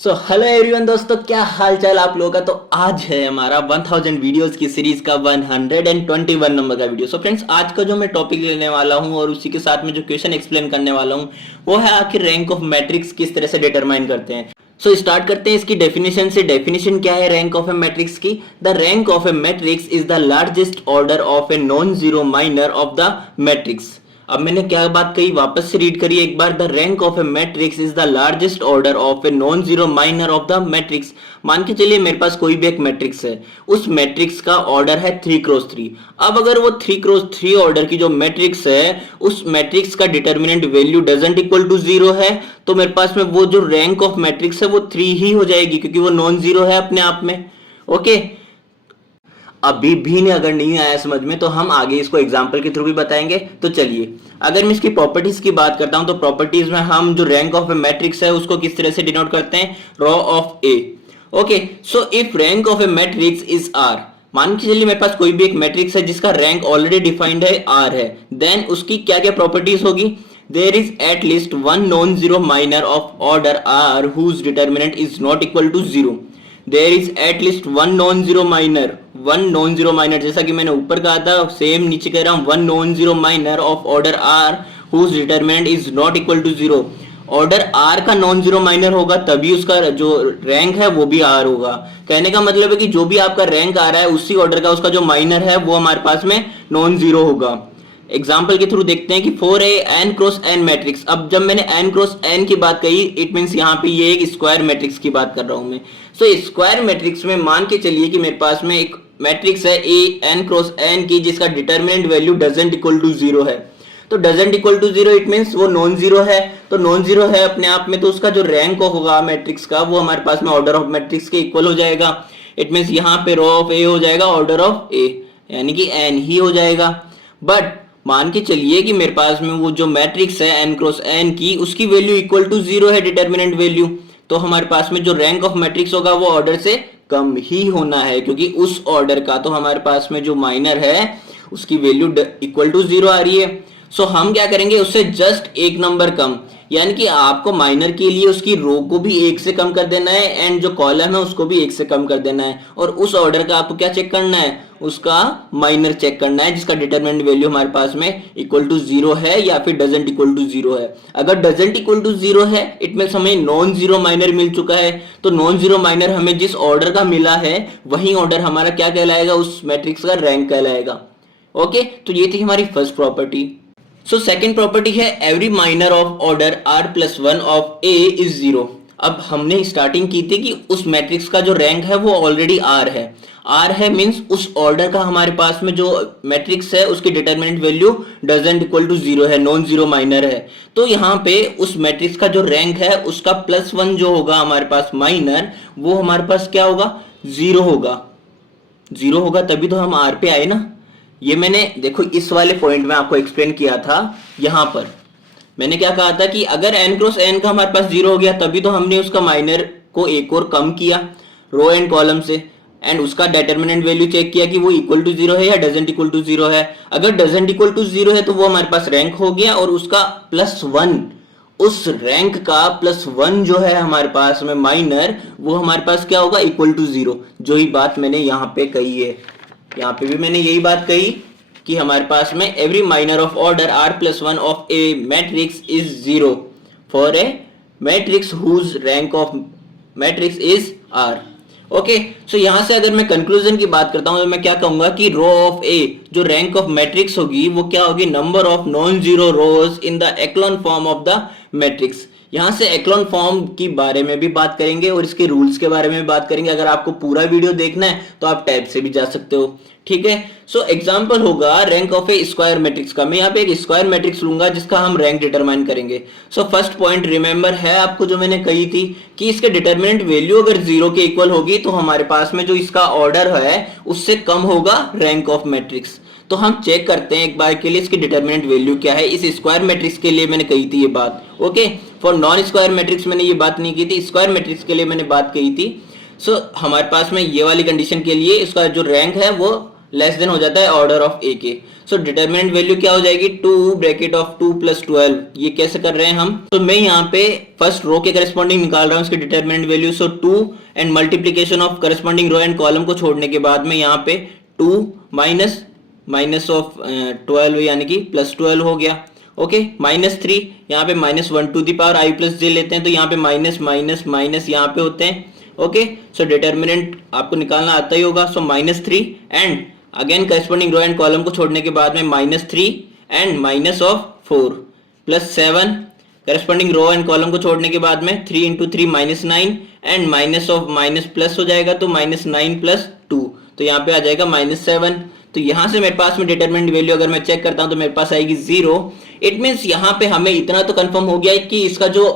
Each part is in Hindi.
सो हेलो एवरीवन दोस्तों, क्या हाल चाल आप लोगों का। तो आज है हमारा 1000 वीडियोस की सीरीज का 121 नंबर का वीडियो। सो फ्रेंड्स, आज का जो मैं टॉपिक लेने वाला हूं और उसी के साथ में जो क्वेश्चन एक्सप्लेन करने वाला हूं वो है आखिर रैंक ऑफ मैट्रिक्स किस तरह से डिटरमाइन करते हैं। सो स्टार्ट करते हैं इसकी डेफिनेशन से। डेफिनेशन क्या है रैंक ऑफ ए मैट्रिक्स की? The rank of A matrix is the largest order of a non zero minor of the matrix. अब मैंने क्या बात कही, वापस से रीड करिए एक बार। The rank of A matrix is the largest order of a non zero minor of the matrix. मान के चलिए मेरे पास कोई भी एक मैट्रिक्स है, उस मैट्रिक्स का ऑर्डर है 3x3। अब अगर वो 3x3 ऑर्डर की जो मैट्रिक्स है उस मैट्रिक्स का determinant value doesn't equal to 0 है, तो मेरे पास में वो जो रैंक ऑफ मैट्रिक्स है वो 3 ही हो जाएगी, क्योंकि वो नॉन जीरो है अपने आप में। ओके, अभी भी ने अगर नहीं आया समझ में तो हम आगे इसको एग्जांपल के थ्रू भी बताएंगे। तो चलिए, अगर मैं इसकी प्रॉपर्टीज की बात करता हूं तो प्रॉपर्टीज में हम जो रैंक ऑफ ए मैट्रिक्स है उसको किस तरह से डिनोट करते हैं, rho of A. Okay, so if rank of A matrix is R, मान के चलिए मेरे पास कोई भी एक मैट्रिक्स है जिसका रैंक ऑलरेडी डिफाइंड है आर है, देन उसकी क्या क्या प्रॉपर्टीज होगी? There is at least one non zero minor of order r whose determinant is not equal to 0। There is at least one non zero minor, जैसा कि मैंने ऊपर कहा था सेम नीचे कह रहा हूं, one non zero minor of order r whose determinant is not equal to 0। Order r का नॉन जीरो माइनर होगा तभी उसका जो रैंक है वो भी आर होगा। कहने का मतलब है कि जो भी आपका रैंक आ रहा है उसी ऑर्डर का उसका जो माइनर है वो हमारे पास में नॉन जीरो होगा। एग्जाम्पल के थ्रू देखते हैं कि for a n cross n matrix. अब जब मैंने एन क्रॉस एन की बात कही, इट मींस यहाँ पे ये एक स्क्वायर मैट्रिक्स की बात कर रहा हूं मैं। सो स्क्वायर मैट्रिक्स में मान के चलिए कि मेरे पास में एक मैट्रिक्स है ए एन क्रॉस एन की जिसका determinant value doesn't equal to 0 है। तो doesn't equal to 0 it means वो नॉन जीरो है। तो नॉन जीरो है अपने आप में, तो उसका जो रैंक होगा मैट्रिक्स का वो हमारे पास में ऑर्डर ऑफ मैट्रिक्स के इक्वल हो जाएगा। इट मींस यहाँ पे रो ऑफ ए हो जाएगा ऑर्डर ऑफ ए, यानी कि एन ही हो जाएगा। बट मान के चलिए कि मेरे पास में वो जो मैट्रिक्स है एन क्रॉस एन की उसकी वैल्यू इक्वल टू 0 है डिटर्मिनेंट वैल्यू, तो हमारे पास में जो रैंक ऑफ मैट्रिक्स होगा वो ऑर्डर से कम ही होना है, क्योंकि उस ऑर्डर का तो हमारे पास में जो माइनर है उसकी वैल्यू इक्वल टू 0 आ रही है। सो हम क्या करेंगे, उससे जस्ट एक नंबर कम, यानी कि आपको माइनर के लिए उसकी रो को भी 1 से कम कर देना है एंड जो कॉलम है उसको भी 1 से कम कर देना है, और उस ऑर्डर का आपको क्या चेक करना है, उसका माइनर चेक करना है जिसका डिटरमिनेंट वैल्यू हमारे पास में इक्वल टू 0 है या फिर डजंट इक्वल टू 0 है। अगर डजंट इक्वल टू 0 है इट मींस हमें नॉन जीरो माइनर मिल चुका है। तो नॉन जीरो माइनर हमें जिस ऑर्डर का मिला है वही ऑर्डर हमारा क्या कहलाएगा, उस मैट्रिक्स का रैंक कहलाएगा। ओके, तो ये थी हमारी first property. So second property है every minor of order R plus one of A is 0। अब हमने स्टार्टिंग की थी कि उस मैट्रिक्स का जो रैंक है वो ऑलरेडी आर है। आर है मींस उस ऑर्डर का हमारे पास में जो मैट्रिक्स है उसकी determinant value doesn't equal to 0 है, नॉन जीरो माइनर है। तो यहाँ पे उस मैट्रिक्स का जो रैंक है उसका प्लस वन जो होगा हमारे पास माइनर, वो हमारे पास क्या होगा, 0 होगा। 0 होगा तभी तो हम आर पे आए ना। ये मैंने देखो इस वाले पॉइंट में आपको एक्सप्लेन किया था। यहां पर मैंने क्या कहा था कि अगर n क्रॉस n का हमारे पास 0 हो गया तभी तो हमने उसका माइनर को एक और कम किया रो एंड कॉलम से, एंड उसका डिटरमिनेंट वैल्यू चेक किया कि वो इक्वल टू 0 है या डजंट इक्वल टू 0 है। अगर डजंट इक्वल टू 0 है तो वो हमारे पास रैंक हो गया, और उसका प्लस वन, उस रैंक का प्लस वन जो है हमारे पास में माइनर, वो हमारे पास क्या होगा, इक्वल टू 0। जो ही बात मैंने यहाँ पे कही है, यहाँ पे भी मैंने यही बात कही कि हमारे पास में every minor of order R plus one of A matrix is 0 for a matrix whose rank of matrix is R. Okay, so यहां से अगर मैं कंक्लूजन की बात करता हूं तो मैं क्या कहूंगा कि रो ऑफ ए जो रैंक ऑफ मैट्रिक्स होगी वो क्या होगी, number of non zero rows in the echelon form of the matrix. यहां से एक्लोन फॉर्म की बारे में भी बात करेंगे और इसके रूल्स के बारे में भी बात करेंगे। अगर आपको पूरा वीडियो देखना है तो आप टैब से भी जा सकते हो, ठीक है। सो एग्जांपल होगा rank of A square matrix का। मैं यहाँ पे एक स्क्वायर मैट्रिक्स लूंगा जिसका हम रैंक डिटरमाइन करेंगे। सो फर्स्ट पॉइंट रिमेंबर है आपको जो मैंने कही थी कि इसके डिटरमिनेंट वैल्यू अगर 0 के इक्वल होगी तो हमारे पास में जो इसका ऑर्डर है उससे कम होगा रैंक ऑफ मैट्रिक्स। तो हम चेक करते हैं एक बार के लिए इसकी डिटरमिनेंट वैल्यू क्या है। इस स्क्वायर मैट्रिक्स के लिए मैंने कही थी ये बात, okay. For non square matrix मैंने ये बात नहीं की थी, स्क्वायर मैट्रिक्स के लिए मैंने बात कही थी। सो हमारे पास में ये वाली कंडीशन के लिए इसका जो रैंक है वो लेस देन हो जाता है ऑर्डर ऑफ ए के। सो डिटर्मिनेंट वैल्यू क्या हो जाएगी 2 ब्रैकेट ऑफ 2 प्लस 12। ये कैसे कर रहे हैं हम, तो मैं यहाँ पे फर्स्ट रो के करस्पॉन्डिंग निकाल रहा हूँ उसकी determinant value. So 2 and multiplication of corresponding row and column को छोड़ने के बाद में यहाँ पे 2 माइनस ऑफ 12 यानी कि प्लस 12 हो गया। ओके -3 यहाँ पे -1 to the power I plus J लेते हैं तो यहाँ पे माइनस माइनस माइनस यहाँ पे होते हैं। ओके सो डिटर्मिनेंट आपको निकालना आता ही होगा। So -3 and again corresponding row and column को छोड़ने के बाद में -3 and minus of 4 plus 7 corresponding row and column को छोड़ने के बाद में 3 into 3 -9 and minus of minus plus हो जाएगा तो -9 प्लस 2 तो यहाँ पे आ जाएगा -7। तो यहां से मेरे पास में डिटरमिनेंट वैल्यू अगर मैं चेक करता हूं तो मेरे पास आएगी 0। इट मीन्स यहाँ पे हमें इतना तो कंफर्म हो गया है कि इसका जो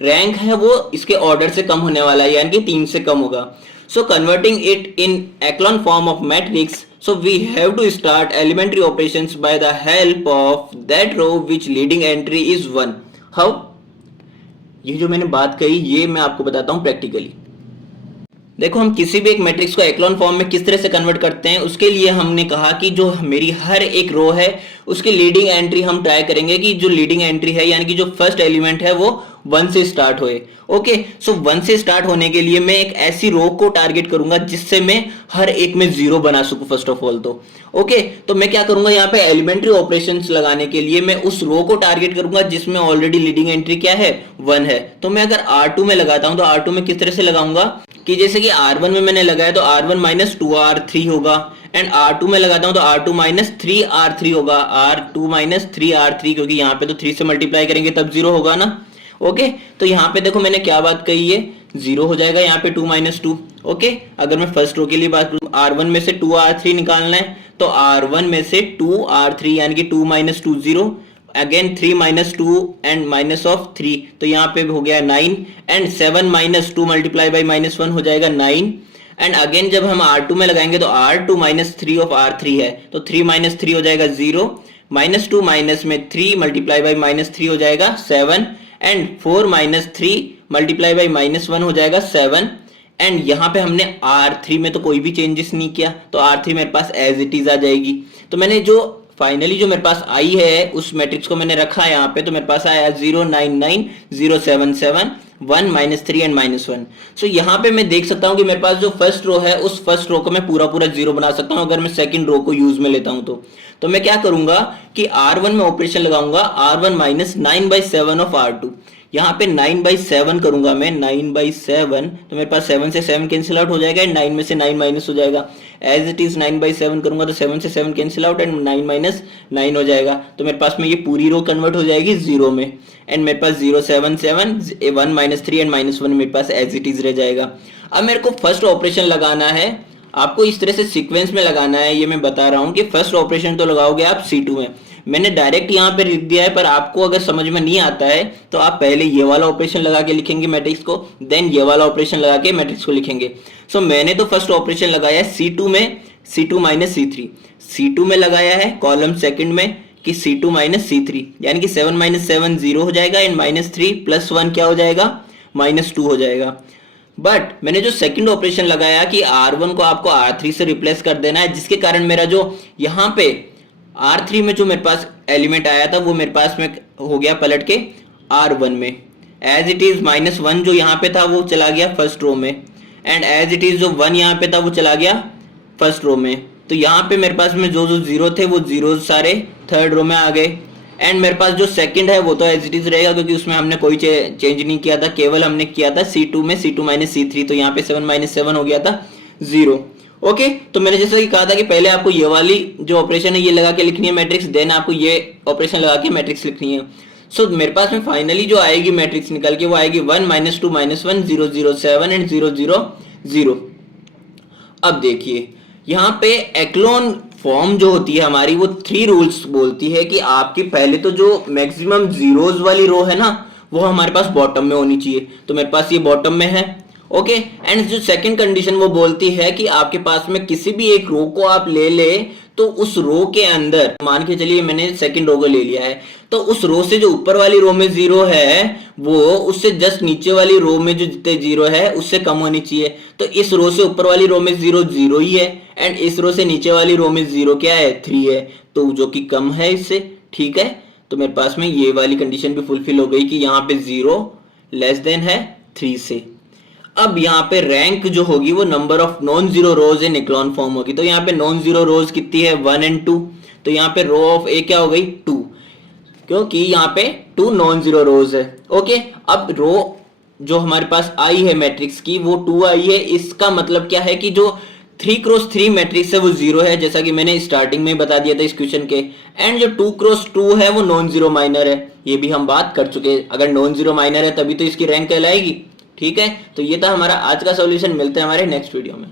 रैंक है वो इसके ऑर्डर से कम होने वाला है, यानी कि 3 से कम होगा। So converting it in echelon form of matrix, so we have to start elementary operations by the help of that row which leading entry is 1. How? ये जो मैंने बात कही ये मैं आपको बताता हूं प्रैक्टिकली। देखो हम किसी भी एक मैट्रिक्स को एक्लॉन फॉर्म में किस तरह से कन्वर्ट करते हैं, उसके लिए हमने कहा कि जो मेरी हर एक रो है उसकी लीडिंग एंट्री हम ट्राई करेंगे कि जो लीडिंग एंट्री है यानी कि जो फर्स्ट एलिमेंट है वो 1 से स्टार्ट होए। ओके सो 1 से स्टार्ट होने के लिए मैं एक ऐसी रो को टारगेट करूंगा जिससे मैं हर एक में 0 बना सकूं फर्स्ट ऑफ ऑल। तो ओके तो मैं क्या करूंगा यहाँ पे एलिमेंट्री ऑपरेशंस लगाने के लिए मैं उस रो को टारगेट करूंगा जिसमें ऑलरेडी लीडिंग एंट्री क्या है 1 है। तो मैं अगर R2 में लगाता हूं तो R2 में किस तरह से लगाऊंगा कि जैसे कि R1 में मैंने लगाया तो R1 माइनस 2R3 होगा एंड R2 में लगाता हूं तो R2 माइनस 3R3 होगा। R2 माइनस 3R3 क्योंकि यहाँ पे तो 3 से मल्टीप्लाई करेंगे तब 0 होगा ना। ओके तो यहाँ पे देखो मैंने क्या बात कही है 0 हो जाएगा यहाँ पे 2 माइनस 2। ओके अगर मैं फर्स्ट रो के लिए बात करूँ R1 में से 2R3 निकालना है तो R1 में से 2R3 यानी कि 2 minus 2 0 again 3 minus 2 and minus of 3 तो यहाँ पे हो गया 9 एंड 7 माइनस 2 मल्टीप्लाई बाई -1 हो जाएगा 9 एंड अगेन जब हम R2 में लगाएंगे तो R2 माइनस 3 ऑफ R3 है तो 3 माइनस 3 हो जाएगा 0 -2 माइनस में 3 मल्टीप्लाई बाई -3 हो जाएगा 7 एंड 4 माइनस 3 मल्टीप्लाई बाई -1 हो जाएगा 7 एंड यहाँ पे हमने R3 में तो कोई भी चेंजेस नहीं किया तो R3 मेरे पास एज इट इज आ जाएगी। तो मैंने जो फाइनली जो मेरे पास आई है उस मैट्रिक्स को मैंने रखा है यहाँ पे तो मेरे पास आया 0 9 9 0 7 7 1 -3 एंड -1। सो यहाँ पे मैं देख सकता हूँ कि मेरे पास जो फर्स्ट रो है उस फर्स्ट रो को मैं पूरा 0 बना सकता हूँ अगर मैं सेकंड रो को यूज में लेता हूँ तो मैं क्या करूंगा कि R1 में ऑपरेशन लगाऊंगा R1 माइनस 9/7 ऑफ R2। यहाँ पे 9/7 करूंगा मैं 9/7 तो मेरे पास 7 से 7 कैंसिल आउट हो जाएगा एंड 9 में से 9 माइनस हो जाएगा। एज इट इज 9/7 करूंगा तो 7 से 7 कैंसिल आउट एंड 9 माइनस 9 हो जाएगा तो मेरे पास में ये पूरी रो कन्वर्ट हो जाएगी 0 में एंड मेरे पास 0 7 7 1 -3 एंड -1 मेरे पास एज इट इज रह जाएगा। अब मेरे को फर्स्ट ऑपरेशन लगाना है, आपको इस तरह से सीक्वेंस में लगाना है। ये मैं बता रहा हूँ कि फर्स्ट ऑपरेशन तो लगाओगे आप C2 में, मैंने डायरेक्ट यहाँ पे लिख दिया है पर आपको अगर समझ में नहीं आता है तो आप पहले ये वाला ऑपरेशन लगा के लिखेंगे मैट्रिक्स को देन ये वाला ऑपरेशन लगा के मैट्रिक्स को लिखेंगे। सो मैंने तो फर्स्ट ऑपरेशन लगाया है C2 में C2 माइनस C3, C2 में लगाया है कॉलम सेकंड में कि C2 माइनस C3 यानी कि 7 माइनस 7 0 हो जाएगा एंड -3 प्लस 1 क्या हो जाएगा -2 हो जाएगा। बट मैंने जो सेकंड ऑपरेशन लगाया कि R1 को आपको R3 से रिप्लेस कर देना है जिसके कारण मेरा जो यहाँ पे R3 में जो मेरे पास एलिमेंट आया था वो मेरे पास में हो गया पलट के R1 में। एज इट इज -1 जो यहाँ पे था वो चला गया फर्स्ट रो में एंड एज इट इज जो 1 यहाँ पे था वो चला गया फर्स्ट रो में। तो यहाँ पे मेरे पास में जो 0 थे वो 0 सारे थर्ड रो में आ गए एंड मेरे पास जो सेकंड है वो तो एज इट इज रहेगा क्योंकि उसमें हमने कोई चेंज नहीं किया था, केवल हमने किया था C2 में C2 माइनस C3 तो यहाँ पे 7 माइनस 7 हो गया था 0। ओके तो मैंने जैसा कि कहा था कि पहले आपको ये वाली जो ऑपरेशन है ये लगा के लिखनी है मैट्रिक्स देन आपको ये ऑपरेशन लगा के मैट्रिक्स लिखनी है। सो मेरे पास में फाइनली जो आएगी मैट्रिक्स निकल के वो आएगी 1 -2 -1 0 0 7 एंड 0 0 0। अब देखिए यहाँ पे एक्लोन फॉर्म जो होती है हमारी वो 3 रूल्स बोलती है कि आपकी पहले तो जो मैक्सिमम जीरोज वाली रो है ना वो हमारे पास बॉटम में होनी चाहिए तो मेरे पास ये बॉटम में है। ओके। एंड जो सेकंड कंडीशन वो बोलती है कि आपके पास में किसी भी एक रो को आप ले ले तो उस रो के अंदर, मान के चलिए मैंने सेकंड रो को ले लिया है, तो उस रो से जो ऊपर वाली रो में जीरो है वो उससे जस्ट नीचे वाली रो में जो जितने जीरो है उससे कम होनी चाहिए। तो इस रो से ऊपर वाली रो में जीरो जीरो ही है एंड इस रो से नीचे वाली रो में जीरो क्या है, 3 है, तो जो कि कम है इससे। ठीक है, तो मेरे पास में ये वाली कंडीशन भी फुलफिल हो गई कि यहाँ पे 0 लेस देन है 3 से। अब यहाँ पे रैंक जो होगी वो number of non zero rows in echelon form होगी। तो यहाँ पे नॉन जीरो रोज कितनी है, 1 एंड 2। तो यहाँ पे रो ऑफ ए क्या हो गई, 2, क्योंकि यहाँ पे 2 नॉन जीरो रोज है। ओके, अब रो जो हमारे पास आई है मैट्रिक्स की वो 2 आई है। इसका मतलब क्या है कि जो 3x3 मैट्रिक्स है वो 0 है, जैसा कि मैंने स्टार्टिंग में बता दिया था इस क्वेश्चन के। एंड जो 2x2 है वो नॉन जीरो माइनर है, ये भी हम बात कर चुके हैं। अगर नॉन जीरो माइनर है तभी तो इसकी रैंक कहलाएगी। ठीक है, तो ये था हमारा आज का सॉल्यूशन। मिलते हैं हमारे नेक्स्ट वीडियो में।